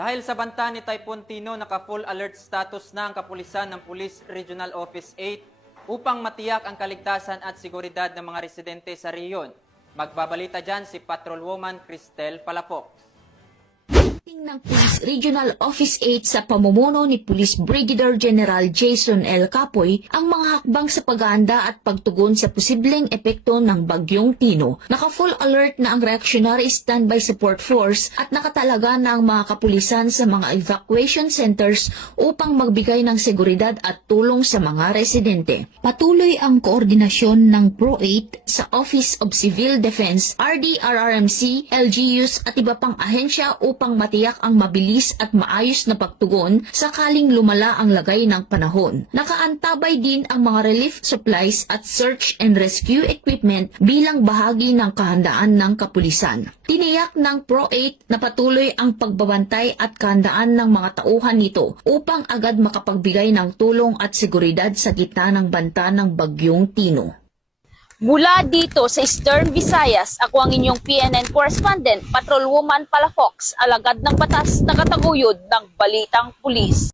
Dahil sa banta ni Typhoon Tino, naka-full alert status na ang kapulisan ng Police Regional Office 8 upang matiyak ang kaligtasan at seguridad ng mga residente sa riyon. Magbabalita dyan si Patrolwoman Cristel Palafox. Ng Police Regional Office 8 sa pamumuno ni Police Brigadier General Jason L. Capoy ang mga hakbang sa pag-aanda at pagtugon sa posibleng epekto ng Bagyong Tino. Naka-full alert na ang Reactionary Standby Support Force at nakatalaga na ang mga kapulisan sa mga evacuation centers upang magbigay ng seguridad at tulong sa mga residente. Patuloy ang koordinasyon ng PRO-8 sa Office of Civil Defense, RDRRMC, LGUs at iba pang ahensya upang matiyak ang mabilis at maayos na pagtugon sakaling lumala ang lagay ng panahon. Nakaantabay din ang mga relief supplies at search and rescue equipment bilang bahagi ng kahandaan ng kapulisan. Tiniyak ng PRO-8 na patuloy ang pagbabantay at kahandaan ng mga tauhan nito upang agad makapagbigay ng tulong at seguridad sa gitna ng banta ng Bagyong Tino. Mula dito sa Eastern Visayas, ako ang inyong PNN correspondent, Patrolwoman Palafox, alagad ng batas na kataguyod ng Balitang Pulis.